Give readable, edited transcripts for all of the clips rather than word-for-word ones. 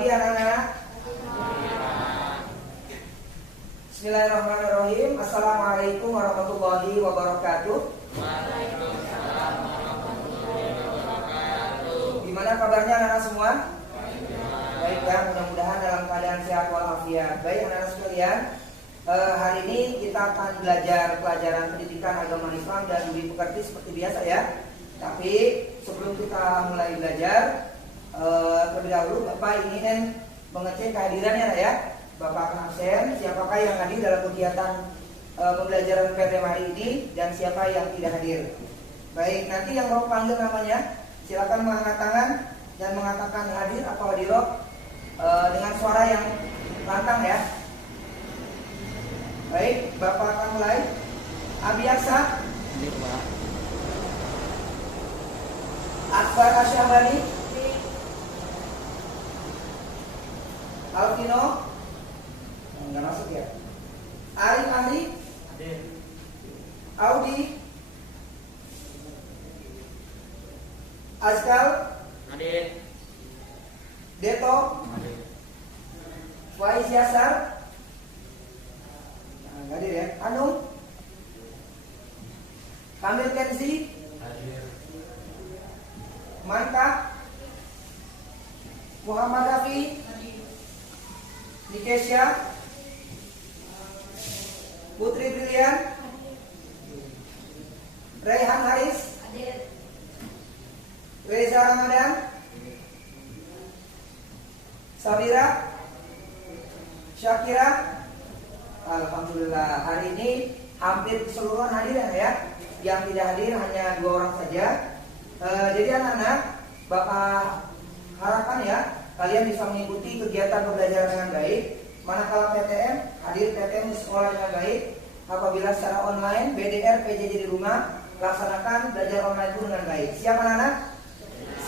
pagi anak-anak. Bismillahirrahmanirrahim. Assalamualaikum warahmatullahi wabarakatuh. Waalaikumsalam warahmatullahi wabarakatuh. Gimana kabarnya anak-anak semua? Baik ya, mudah-mudahan dalam keadaan sehat walafiat. Baik anak-anak sekalian, hari ini kita akan belajar pelajaran pendidikan agama Islam dan budi pekerti seperti biasa ya. Tapi sebelum kita mulai belajar, terlebih dahulu Bapak ingin mengecek kehadirannya ya. Bapak akan absen, siapakah yang hadir dalam kegiatan pembelajaran PTM hari ini dan siapa yang tidak hadir. Baik, nanti yang mau panggil namanya silakan mengangkat tangan dan mengatakan hadir atau hadiroh dengan suara yang lantang ya. Baik, Bapak akan mulai. Abiasa, Hadir, Pak. Akbar Asyabani, Alvino, enggak masuk ya. Arif Ahli, Hadir. Audi, Azkal, Hadir. Deto, Hadir. Faiz Yasar, nggak hadir ya. Anung, Kamil Kenzi, Hadir. Manta, Muhammad Rafi, Nikesha, Putri Brilian, Raihan Haris, Reza Ramadan, Sabira, Syakira. Alhamdulillah hari ini hampir keseluruhan hadir ya. Yang tidak hadir hanya 2 orang saja. Jadi anak-anak, Bapak harapkan ya kalian bisa mengikuti kegiatan pembelajaran dengan baik. Manakala PTM, hadir PTM di sekolah dengan baik. Apabila secara online, BDR, PJJ di rumah, laksanakan belajar online pun dengan baik. Siap anak-anak?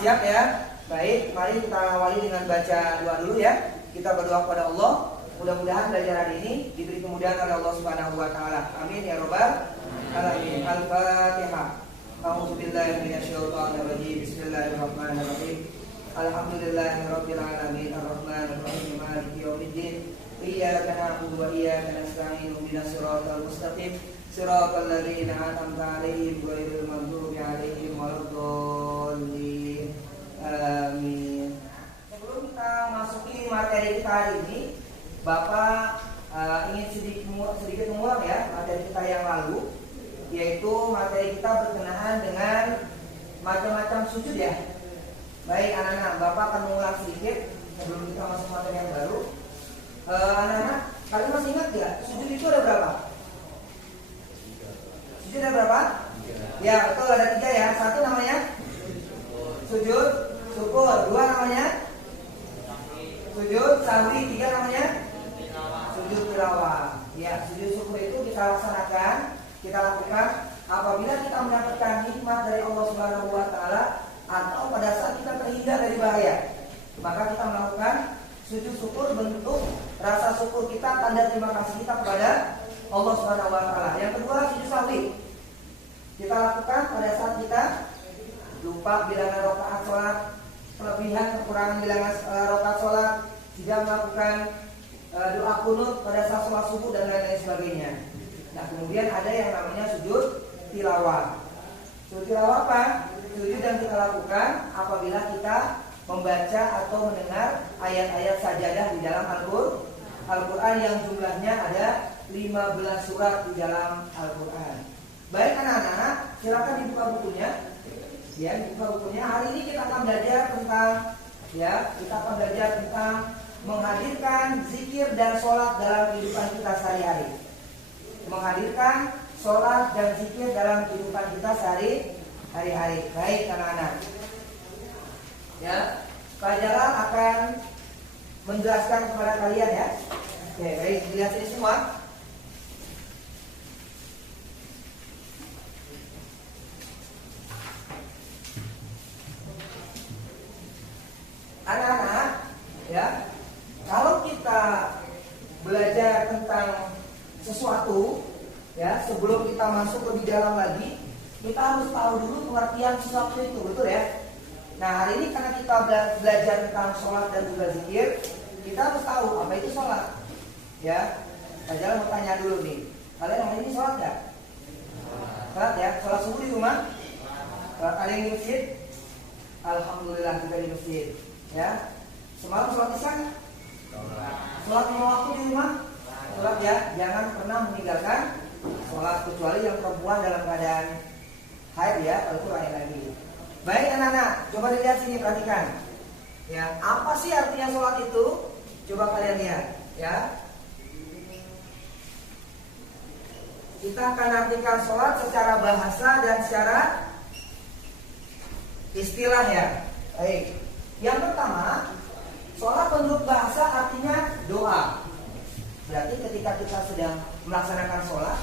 Siap ya? Baik, mari kita awali dengan baca doa dulu ya. Kita berdoa kepada Allah. Mudah-mudahan belajar hari ini diberi kemudahan oleh Allah Subhanahu wa taala. Amin ya rabbal alamin. Al-Fatihah. A'udzubillahi minasyaitonir rajim. Bismillahirrahmanirrahim. Alhamdulillahirabbil alamin arrahmanir rahim maliki yaumiddin. Iyyaka na'budu wa iyyaka nasta'in ihdinas siratal mustaqim siratal ladzina an'amta 'alaihim ghairil maghdubi 'alaihim waladdallin. Amin. Sebelum kita masuki materi kita hari ini, Bapak ingin sedikit mengulang ya materi kita yang lalu, yaitu materi kita berkenaan dengan macam-macam sujud ya. Baik anak-anak, Bapak akan mengulang sedikit sebelum kita masuk materi yang baru. Anak-anak, kalian masih ingat nggak sujud itu ada berapa? Sujud ada berapa? Ya betul, ada 3 ya. 1 namanya sujud syukur, 2 namanya sujud sahwi, 3 namanya sujud tilawah. Ya, sujud syukur itu kita laksanakan, kita lakukan apabila kita mendapatkan nikmat dari Allah Subhanahu wa taala atau pada saat kita terhindar dari bahaya. Maka kita melakukan sujud syukur, bentuk rasa syukur kita, tanda terima kasih kita kepada Allah Subhanahu wa taala. Yang kedua, sujud sahwi. Kita lakukan pada saat kita lupa bilangan rakaat sholat, kelebihan kekurangan bilangan rakaat sholat, tidak melakukan doa kunut pada saat sholat subuh dan lain-lain sebagainya. Nah kemudian ada yang namanya sujud tilawah. Sujud tilawah apa? Sujud yang kita lakukan apabila kita membaca atau mendengar ayat-ayat sajadah di dalam Al-Quran yang jumlahnya ada 15 surat di dalam Al-Quran. Baik anak-anak, silakan dibuka bukunya. Ya, dibuka bukunya. Hari ini kita akan belajar tentang menghadirkan zikir dan sholat dalam kehidupan kita sehari-hari. Menghadirkan sholat dan zikir dalam kehidupan kita sehari-hari. Baik anak-anak. Ya, Pak Jalal akan menjelaskan kepada kalian ya. Oke, baik, dilihat ini semua. Anak-anak, ya, kalau kita belajar tentang sesuatu, ya, sebelum kita masuk lebih dalam lagi, kita harus tahu dulu pengertian sesuatu itu, betul ya? Nah hari ini karena kita belajar tentang sholat dan juga zikir, kita harus tahu apa itu sholat. Ya, saya mau tanya dulu nih, kalian hari ini sholat nggak? Sholat ya, sholat subuh di rumah. Sholat ada yang di masjid? Alhamdulillah juga di masjid. Ya, semalam sholat isya? Sholat lima waktu di rumah? Sholat ya, jangan pernah meninggalkan sholat kecuali yang perempuan dalam keadaan haid ya, kalau itu lain lagi. Baik anak-anak, coba dilihat sini, perhatikan. Ya, apa sih artinya sholat itu? Coba kalian lihat, ya. Kita akan artikan sholat secara bahasa dan secara istilah ya. Baik. Yang pertama, sholat menurut bahasa artinya doa. Berarti ketika kita sedang melaksanakan sholat,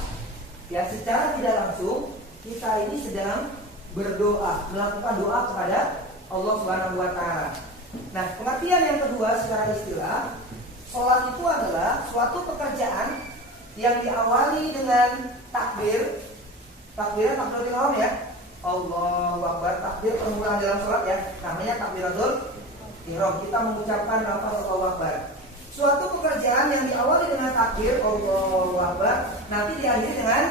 ya secara tidak langsung kita ini sedang berdoa, melakukan doa kepada Allah Subhanahu wa Ta'ala. Nah, pengertian yang kedua secara istilah, sholat itu adalah suatu pekerjaan yang diawali dengan takbir, takbiratul ihram ya, Allahu Akbar, takbir permulaan dalam sholat ya, namanya takbiratul ihram. Kita mengucapkan lafaz Allahu Akbar. Suatu pekerjaan yang diawali dengan takbir Allahu Akbar, nanti diakhiri dengan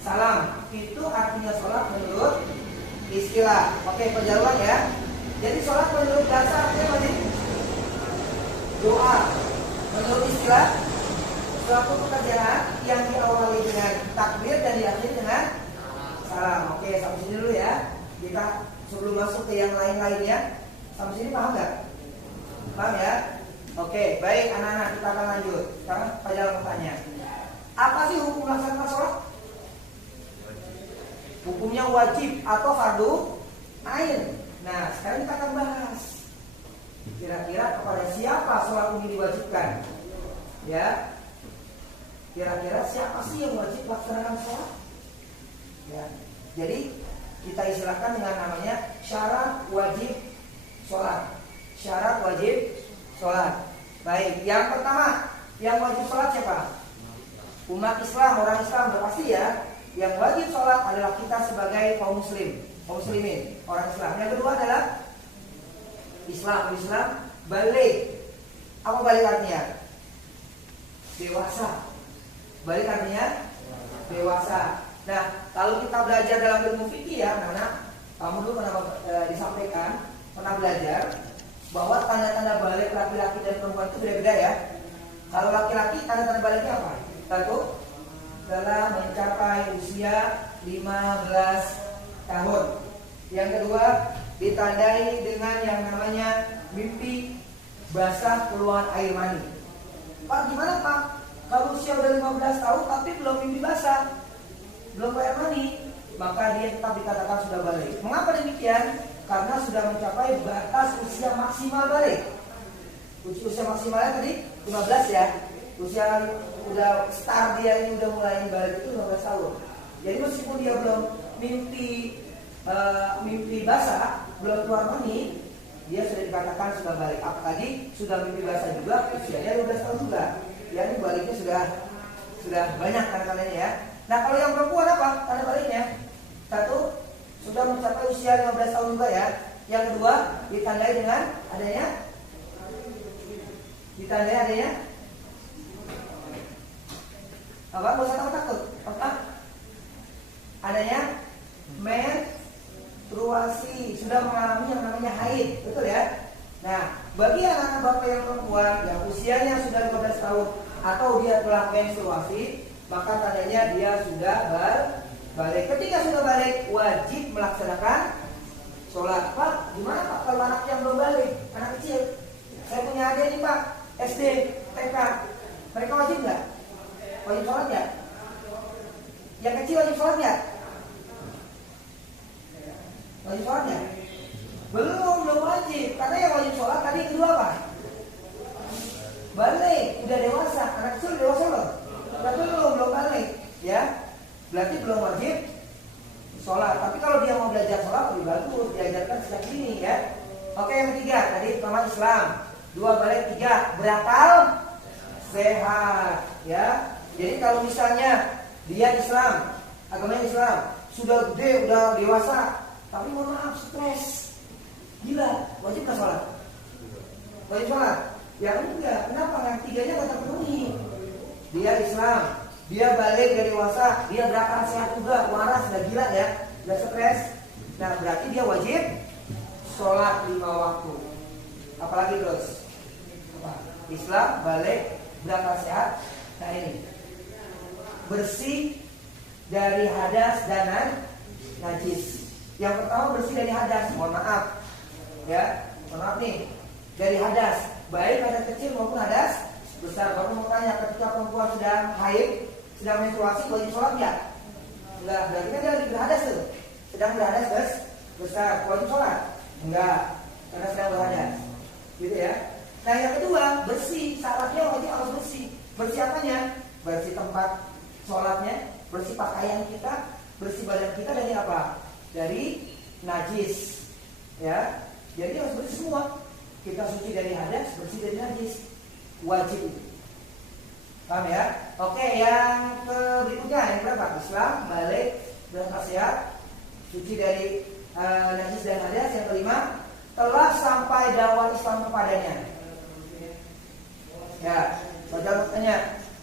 salam. Itu artinya sholat menurut istilah. Oke, penjelasan ya. Jadi sholat menurut bahasa artinya apa nih? Doa. Menurut istilah, suatu pekerjaan yang diawali dengan takbir dan diakhiri dengan salam. Oke, sampai sini dulu ya. Kita sebelum masuk ke yang lain-lainnya, sampai sini paham nggak? Paham ya? Oke, baik anak-anak, kita akan lanjut. Sekarang penjelasan bertanya. Apa sih hukum melaksanakan sholat? Hukumnya wajib atau fardu ain. Nah, sekarang kita akan bahas kira-kira kepada siapa sholat ini diwajibkan. Ya, kira-kira siapa sih yang wajib melaksanakan sholat? Ya, jadi kita istilahkan dengan namanya syarat wajib sholat. Syarat wajib sholat. Baik, yang pertama, yang wajib sholat siapa? Umat Islam, orang Islam udah pasti ya. Yang wajib sholat adalah kita sebagai kaum muslimin, orang Islam. Yang kedua adalah Islam balik. Apa balik artinya? Dewasa. Balik artinya dewasa. Nah, kalau kita belajar dalam ilmu fikih ya, anak-anak, kamu dulu disampaikan, pernah belajar bahwa tanda-tanda balik laki-laki dan perempuan itu beda-beda ya. Kalau laki-laki tanda-tanda baliknya apa? Satu, telah mencapai usia 15 tahun. Yang kedua, ditandai dengan yang namanya mimpi basah keluar air mani. Pak, gimana Pak? Kalau usia udah 15 tahun tapi belum mimpi basah, belum air mani, maka dia tetap dikatakan sudah balik. Mengapa demikian? Karena sudah mencapai batas usia maksimal balik. Usia maksimalnya tadi 15 ya. Usia udah start dia ini udah mulai balik itu 15 tahun. Jadi meskipun dia belum mimpi basah, belum keluar mani, dia sudah dikatakan sudah balik. Apalagi sudah mimpi basah juga, usianya 12 tahun juga. Ya ini baliknya sudah banyak tanda-tandanya ya. Nah kalau yang perempuan apa tanda baliknya? Satu, sudah mencapai usia 15 tahun juga ya. Yang kedua, ditandai dengan adanya apa? Gak usah takut. Apa? Adanya menstruasi, sudah mengalami yang namanya haid, betul ya? Nah, bagi anak-anak bapak yang perempuan yang usianya sudah 15 tahun atau dia telah menstruasi, maka tandanya dia sudah balik. Ketika sudah balik, wajib melaksanakan sholat. Pak, gimana Pak kalau anak yang belum balik, anak kecil? Saya punya adik nih Pak, SD, TK, mereka wajib nggak? Wajib sholat nggak? Yang kecil wajib sholat nggak? Wajib sholat nggak? Belum wajib. Karena yang wajib sholat tadi kedua apa? Balik, udah dewasa. Anak kecil dewasa loh. Belum balik, ya. Berarti belum wajib sholat. Tapi kalau dia mau belajar sholat lebih bagus, diajarkan sejak dini ya. Oke, yang ketiga tadi pertama Islam, 2 balik, 3 berakal sehat, ya. Jadi kalau misalnya dia Islam, agamanya Islam, sudah gede, udah dewasa, tapi mohon maaf stres, Gila, wajib nggak sholat? Wajib sholat? Ya enggak. Kenapa? Yang tiganya nggak terpenuhi. Dia Islam, dia balik dari dewasa, dia berakal sehat juga, waras, nggak gila ya, nggak stres. Nah berarti dia wajib sholat 5 waktu. Apalagi terus? Islam, balik, berakal sehat. Nah ini bersih dari hadas dan najis. Yang pertama bersih dari hadas. Mohon maaf, ya, mohon maaf nih. Dari hadas, baik hadas kecil maupun hadas besar. Baru mau tanya, ketika perempuan sedang haid, sedang menstruasi, wajib sholat nggak? Enggak. Berarti kan dia lagi berhadas tuh. Sedang berhadas besar, wajib sholat? Enggak, karena sedang berhadas. Gitu ya. Nah yang kedua, bersih. Syaratnya wajib harus bersih. Bersih apanya? Bersih tempat sholatnya, bersih pakaian kita, bersih badan kita dari apa? Dari najis. Ya, jadi harus bersih semua. Kita suci dari hadas, bersih dari najis. Wajib itu. Paham ya? Oke, yang berikutnya yang berapa? Islam, balik, berakal sehat, suci dari najis dan hadas. Yang kelima, telah sampai dakwah Islam kepadanya. Ya, saudara bertanya,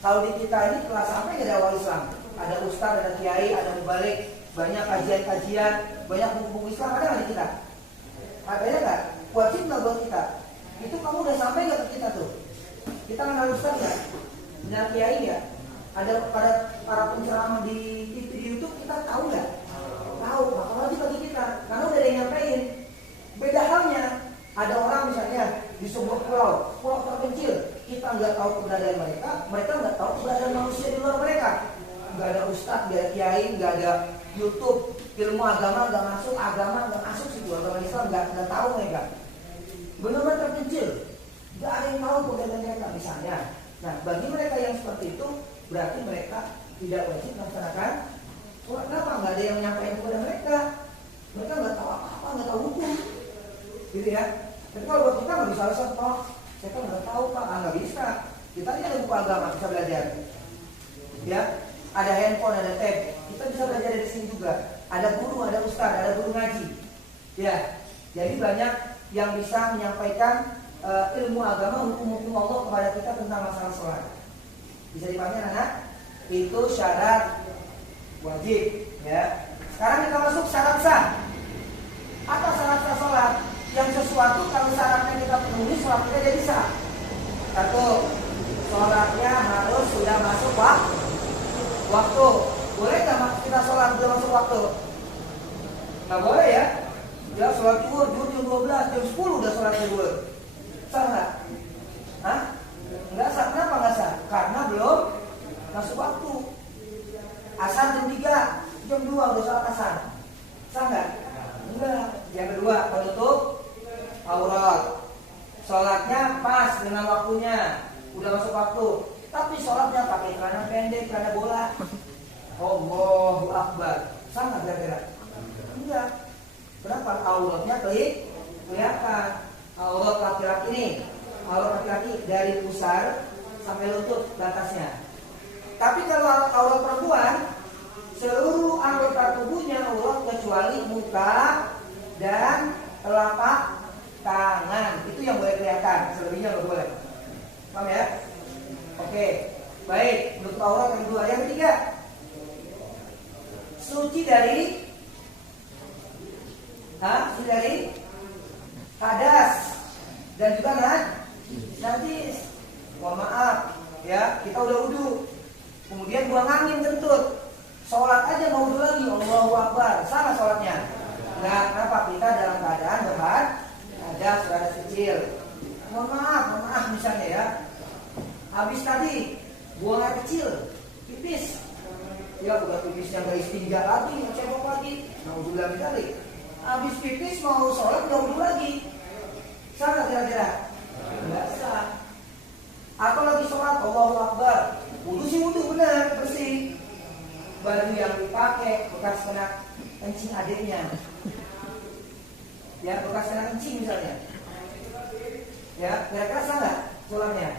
kalau di kita ini telah sampai ke dakwah Islam, ada ustaz, ada kiai, ada mubalik, banyak kajian-kajian, banyak buku-buku Islam, ada nggak di kita? Ada nggak? Wajib nggak buat kita? Itu kamu udah sampai nggak ke kita tuh? Kita kenal ustaz nggak? Kenal kiai nggak? Ada pada para penceramah di YouTube kita tahu nggak? Tahu, maka wajib bagi kita, karena udah ada yang nyampein. Beda halnya, ada orang misalnya di sebuah pulau terpencil, kita nggak tahu keberadaan mereka, mereka nggak tahu keberadaan manusia di luar mereka. Nggak ada ustaz, nggak ada kiai, nggak ada YouTube, ilmu agama nggak masuk sih, agama Islam nggak tahu mereka. Benar-benar terpencil, nggak ada yang tahu keberadaan mereka misalnya. Nah, bagi mereka yang seperti itu, berarti mereka tidak wajib melaksanakan sholat. Kenapa? Nggak ada yang menyampaikan kepada mereka. Mereka nggak tahu apa-apa, nggak tahu hukum, gitu ya. Tapi kalau buat kita nggak bisa alasan, Pak, saya kan nggak tahu Pak, nggak bisa. Kita ini ada buku agama, bisa belajar. Ya, ada handphone, ada tab, kita bisa belajar dari sini juga. Ada guru, ada ustaz, ada guru ngaji. Ya, jadi banyak yang bisa menyampaikan ilmu agama, hukum-hukum Allah kepada kita tentang masalah sholat. Bisa dipahami anak? Itu syarat wajib. Ya. Sekarang kita masuk syarat sah. Apa syarat sah sholat? Yang sesuatu kalau syaratnya kita penuhi, sholat kita jadi sah. Satu, sholatnya harus sudah masuk waktu. Boleh nggak kita sholat sudah masuk waktu? Nggak boleh ya. Ya sholat zuhur jam 12, jam 10 udah sholat zuhur. Sah nggak? Hah? Nggak sah. Kenapa nggak sah? Karena belum masuk waktu. Asar jam 3, jam 2 udah sholat asar. Sah nggak? Enggak. Yang kedua, penutup aurat. Sholatnya pas dengan waktunya, udah masuk waktu. Tapi sholatnya pakai celana pendek, celana bola. Allahu Akbar. Sah nggak kira-kira? Enggak. Kenapa? Auratnya kelihatan. Aurat laki-laki nih, aurat laki-laki dari pusar sampai lutut batasnya. Tapi kalau aurat perempuan, seluruh anggota tubuhnya aurat kecuali muka dan telapak tangan. Itu yang boleh kelihatan, selebihnya nggak boleh. Paham ya? Oke, baik. Menutup aurat yang kedua. Yang ketiga, suci dari hadas dan juga najis. Mohon maaf, ya, kita udah wudu, kemudian buang angin kentut, sholat aja mau wudu lagi, Allahu Akbar, salah sholatnya. Nah, kenapa? Kita dalam keadaan berhadas kecil. Mohon maaf misalnya ya, habis tadi buang air kecil, pipis, ya bukan pipisnya nggak istinja lagi, cebok lagi, mau wudu lagi kali. Habis pipis mau sholat nggak wudu lagi, sah nggak kira-kira? Nggak sah. Atau lagi sholat, Allahu Akbar, wudu sih wudu benar, bersih. Baju yang dipakai bekas kena kencing adiknya, ya bekas kena kencing misalnya, ya kira-kira sah nggak sholatnya?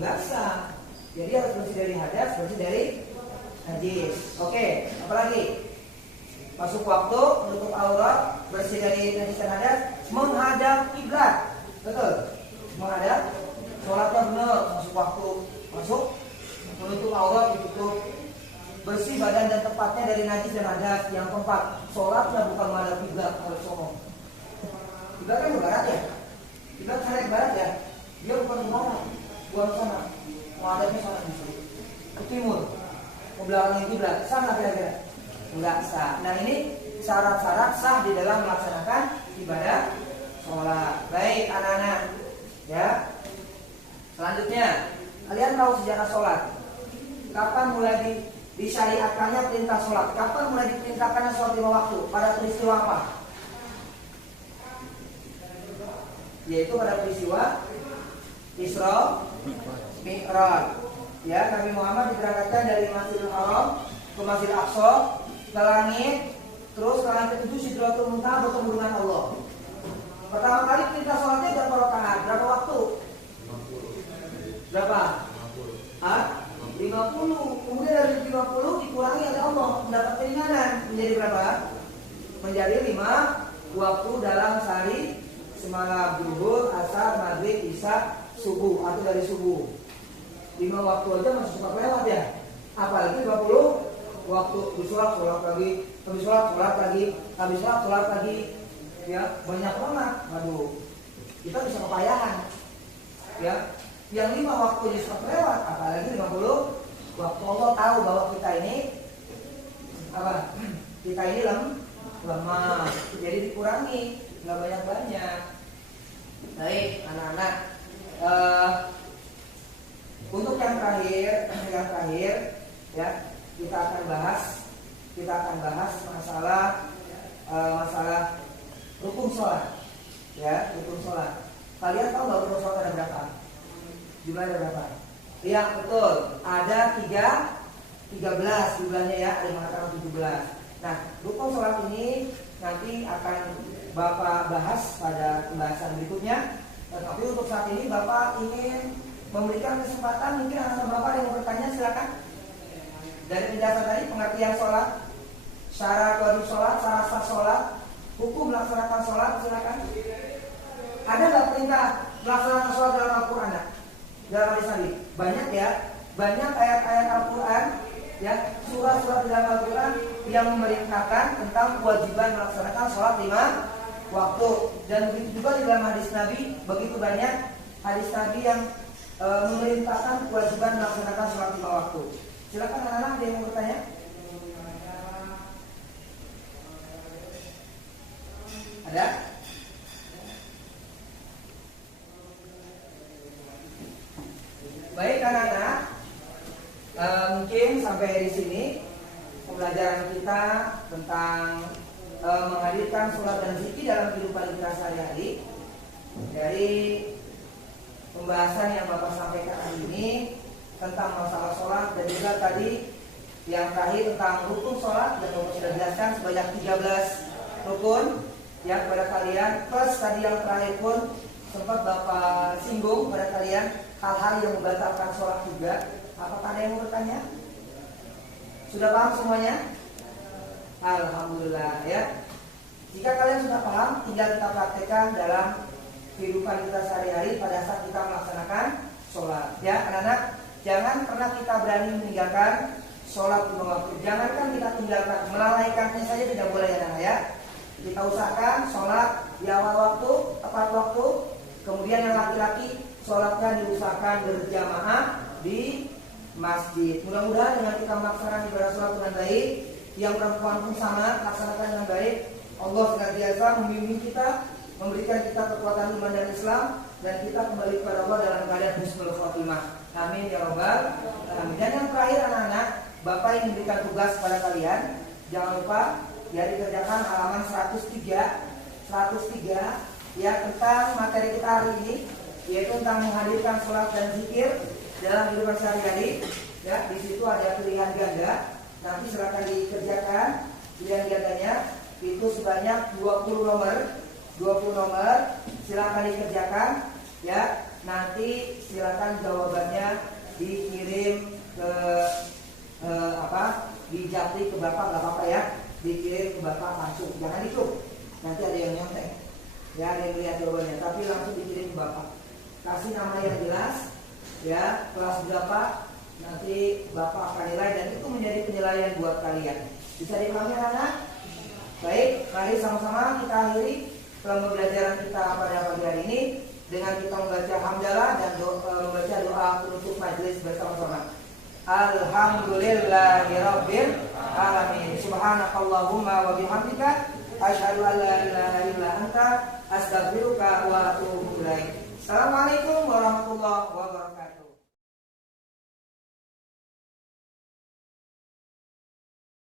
Nggak sah. Jadi harus bersih dari hadas, bersih dari najis. Oke, apalagi? masuk waktu, menutup aurat, bersih dari najis dan hadas, menghadap kiblat. Betul? Menghadap, sholatnya benar, masuk waktu, masuk, menutup aurat, ditutup, bersih badan dan tempatnya dari najis dan hadas. Yang keempat, sholatnya bukan menghadap kiblat, harus ngomong. Kiblat kan ke barat ya? Kiblat sana ke barat ya? Dia bukan ke barat, bukan sana. Menghadapnya sana ke timur. Ke belakang kiblat, sah nggak kira-kira? Enggak sah. Nah ini syarat-syarat sah di dalam melaksanakan ibadah sholat. Baik anak-anak, ya. Selanjutnya, kalian tahu sejarah sholat. Kapan mulai disyariatkannya perintah sholat? Kapan mulai diperintahkannya sholat 5 waktu? Pada peristiwa apa? Yaitu pada peristiwa Isra Mi'raj. Ya, Nabi Muhammad diberangkatkan dari Masjidil Haram ke Masjidil Aqsa, ke langit, terus ke langit ke-7 Sidratul Muntaha bertemu dengan Allah. Pertama kali perintah sholatnya berapa rakaat? Berapa waktu? Berapa? 50. Kemudian dari 50 dikurangi oleh Allah, mendapat keringanan menjadi berapa? Menjadi 5 waktu dalam sehari, semalam, zuhur, asar, maghrib, isya, subuh atau dari subuh. 5 waktu aja masih suka lewat ya. Apalagi 50 waktu sholat lagi, habis sholat lagi, habis sholat lagi. Ya, banyak banget. Waduh. Kita bisa kepayahan. Ya. Yang 5 waktu aja suka lewat, apalagi 50 waktu. Allah tahu bahwa kita ini apa? Kita ini lemah. Jadi dikurangi, enggak banyak-banyak. Baik, anak-anak. Untuk yang terakhir ya, kita akan bahas masalah rukun sholat. Ya, rukun sholat. Kalian tahu nggak rukun sholat ada berapa? Jumlahnya ada berapa? Iya, betul. Ada 13 jumlahnya ya, ada yang mengatakan 17. Nah, rukun sholat ini nanti akan Bapak bahas pada pembahasan berikutnya. Tapi untuk saat ini Bapak ingin memberikan kesempatan, mungkin anak Bapak yang mau bertanya, silakan. Dari penjelasan tadi, pengertian sholat, syarat wajib sholat, syarat sah sholat, hukum melaksanakan sholat, silakan. Ada nggak perintah melaksanakan sholat dalam Al-Quran? Dalam hadis Nabi banyak ya, banyak ayat-ayat Al-Quran, ya, surah-surah di dalam Al-Quran yang memerintahkan tentang kewajiban melaksanakan sholat 5 waktu. Dan begitu juga di dalam hadis Nabi, begitu banyak hadis Nabi yang memerintahkan kewajiban melaksanakan sholat 5 waktu. Silakan anak-anak, ada yang mau bertanya? Ada? Baik anak-anak, mungkin sampai di sini pembelajaran kita tentang menghadirkan sholat dan zikir dalam kehidupan kita sehari-hari. Dari pembahasan yang Bapak sampaikan hari ini tentang masalah sholat, dan juga tadi yang terakhir tentang rukun sholat, dan Bapak sudah jelaskan sebanyak 13 rukun ya kepada kalian, plus tadi yang terakhir pun sempat Bapak singgung pada kalian hal-hal yang membatalkan sholat juga. Apakah ada yang mau bertanya? Sudah paham semuanya? Alhamdulillah ya. Jika kalian sudah paham, tinggal kita praktekkan dalam kehidupan kita sehari-hari pada saat kita melaksanakan sholat. Ya anak-anak, jangan pernah kita berani meninggalkan sholat 5 waktu. Jangankan kita tinggalkan, melalaikannya saja tidak boleh ya anak ya. Kita usahakan sholat di awal waktu, tepat waktu. Kemudian yang laki-laki sholatnya diusahakan berjamaah di masjid. Mudah-mudahan dengan kita melaksanakan ibadah sholat dengan baik, yang perempuan pun sama, laksanakan dengan baik. Allah senantiasa membimbing kita, memberikan kita kekuatan iman dan Islam, dan kita kembali kepada Allah dalam keadaan husnul khotimah. Amin ya rabbal alamin. Dan yang terakhir anak-anak, Bapak ingin memberikan tugas kepada kalian. Jangan lupa ya dikerjakan halaman 103 ya, tentang materi kita hari ini, yaitu tentang menghadirkan sholat dan zikir dalam kehidupan sehari-hari. Ya, di situ ada pilihan ganda. Nanti silakan dikerjakan. Pilihan gandanya itu sebanyak 20 nomor. Silakan dikerjakan. Ya, nanti silakan jawabannya dikirim ke di japri ke Bapak, nggak apa-apa ya. dikirim ke Bapak langsung. Jangan itu. Nanti ada yang nyontek. Ya, ada yang lihat jawabannya, tapi langsung dikirim ke Bapak. Kasih nama yang jelas, ya, kelas berapa, nanti Bapak akan nilai dan itu menjadi penilaian buat kalian. Bisa dipahami anak-anak? Baik, mari sama-sama kita akhiri pembelajaran kita pada pagi hari ini dengan kita membaca hamdalah dan membaca doa penutup majelis bersama-sama. Alhamdulillahirabbil alamin. Subhanakallahumma wa bihamdika asyhadu an la ilaha illa anta astaghfiruka wa atubu ilaik. Assalamualaikum warahmatullahi wabarakatuh.